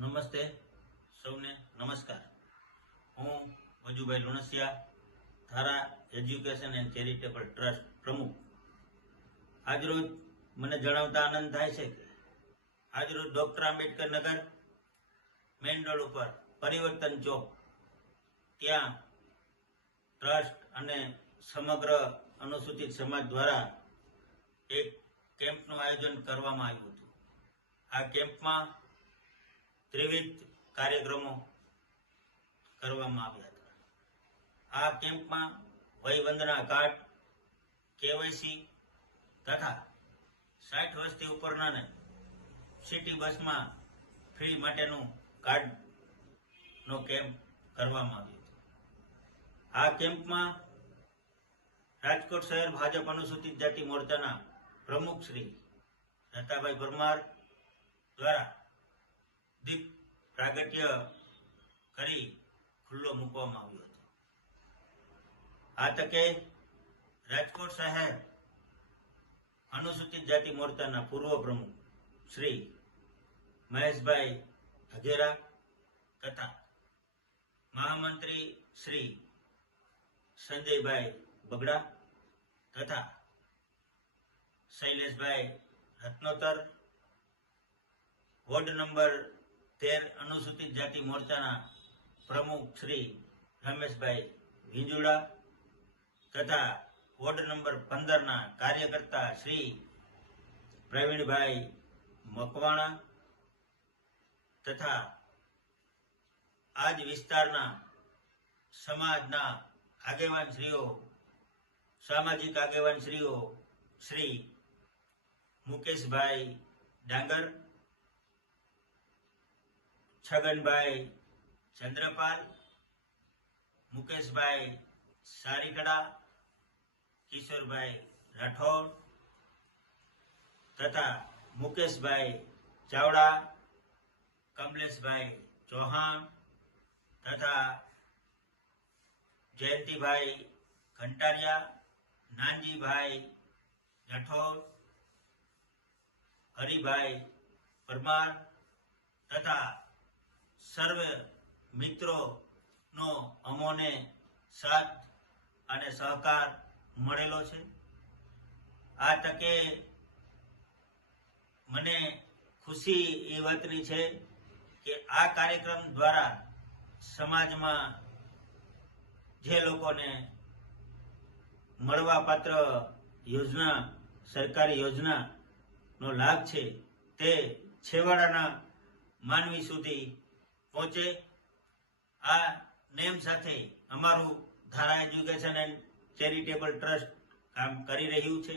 નમસ્તે સૌને નમસ્કાર. હું વજુભાઈ લુણસિયા, ધારા એજ્યુકેશન એન્ડ ચેરિટેબલ ટ્રસ્ટ પ્રમુખ. આજરોજ મને જણાવતા આનંદ થાય છે કે આજરોજ doctor Ambedkar Nagar main road ઉપર પરિવર્તન ચોક ત્યાં ટ્રસ્ટ અને સમગ્ર અનુસૂચિત સમાજ દ્વારા એક કેમ્પનું આયોજન કરવામાં આવ્યું હતું. આ કેમ્પમાં ત્રિવિધ કાર્યક્રમો કરવામાં આવ્યા હતા. આ કેમ્પમાં વયવંદના કાર્ડ, કેવાયસી તથા 60 વર્ષથી ઉપરનાને સિટી બસમાં ફ્રી માટેનું કાર્ડનો કેમ્પ કરવામાં આવ્યો હતો. આ કેમ્પમાં રાજકોટ શહેર ભાજપ અનુસૂચિત જાતિ મોરચાના પ્રમુખ શ્રી રતાભાઈ પરમાર દ્વારા દીપ પ્રાગટ્ય કરી ખુલ્લો મૂકવામાં આવ્યો હતો. આ તકે રાજકોટ શહેર અનુસૂચિત જાતિ મોરચાના પૂર્વ પ્રમુખ શ્રી મહેશભાઈ અઘેરા તથા મહામંત્રી શ્રી સંજયભાઈ બગડા તથા શૈલેષભાઈ રત્નોતર, વોર્ડ નંબર 13 અનુસૂચિત જાતિ મોરચાના પ્રમુખ શ્રી રમેશભાઈ વિંજુડા તથા વોર્ડ નંબર 15ના કાર્યકર્તા શ્રી પ્રવીણભાઈ મકવાણા તથા આજ વિસ્તારના સમાજના આગેવાનશ્રીઓ, સામાજિક આગેવાનશ્રીઓ શ્રી મુકેશભાઈ ડાંગર, છગનભાઈ ચંદ્રપાલ, મુકેશભાઈ સારીકડા, કિશોરભાઈ રાઠોડ તથા મુકેશભાઈ ચાવડા, કમલેશભાઈ ચૌહાણ તથા જયંતિભાઈ ઘંટારિયા, નાનજીભાઈ રાઠોડ, હરિભાઈ પરમાર તથા સર્વે મિત્રોનો અમોને સાથ અને સહકાર મળેલો છે. આ તકે મને ખુશી એ વાતની છે કે આ કાર્યક્રમ દ્વારા સમાજમાં જે લોકોને મળવાપાત્ર યોજના, સરકારી યોજનાનો લાભ છે તે છેવાડાના માનવી સુધી પહોંચે. આ નેમ સાથે અમારું ધારા એજ્યુકેશન એન્ડ ચેરિટેબલ ટ્રસ્ટ કામ કરી રહ્યું છે.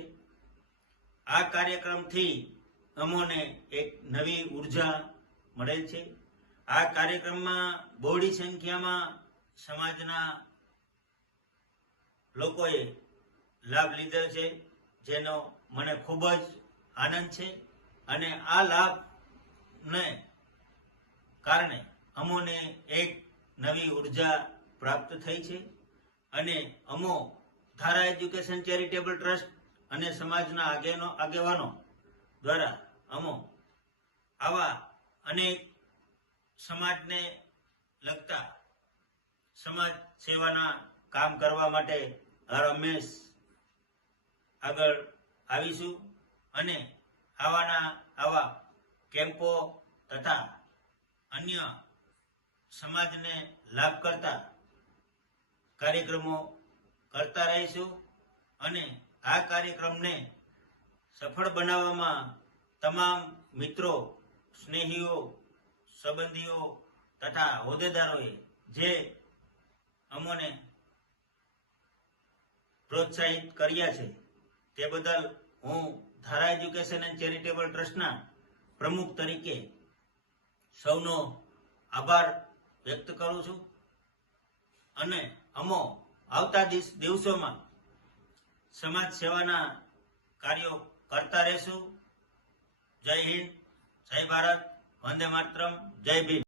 આ કાર્યક્રમથી અમોને એક નવી ઉર્જા મળેલ છે. આ કાર્યક્રમમાં બહોળી સંખ્યામાં સમાજના લોકોએ લાભ લીધેલ છે, જેનો મને ખૂબ જ આનંદ છે. અને આ લાભને કારણે અમોને એક નવી ઉર્જા પ્રાપ્ત થઈ છે અને અમો ધારા એજ્યુકેશન ચેરિટેબલ ટ્રસ્ટ અને સમાજના આગેવાનો દ્વારા અમો આવા અનેક સમાજને લગતા સમાજ સેવાના કામ કરવા માટે હર હંમેશ આગળ આવીશું અને આવા કેમ્પો તથા અન્ય સમાજને લાભ કરતા કાર્યક્રમો કરતા રહીશું. અને આ કાર્યક્રમને સફળ બનાવવામાં તમામ મિત્રો, સ્નેહીઓ, સંબંધીઓ તથા હોદ્દેદારોએ જે અમોને પ્રોત્સાહિત કર્યા છે તે બદલ હું ધારા એજ્યુકેશન એન્ડ ચેરિટેબલ ટ્રસ્ટના પ્રમુખ તરીકે સૌનો આભાર વ્યક્ત કરું છું. અને અમો આવતા દિવસોમાં સમાજ સેવાના કાર્યો કરતા રહેશું. જય હિન્દ, જય ભારત, વંદે માતરમ, જય ભીમ.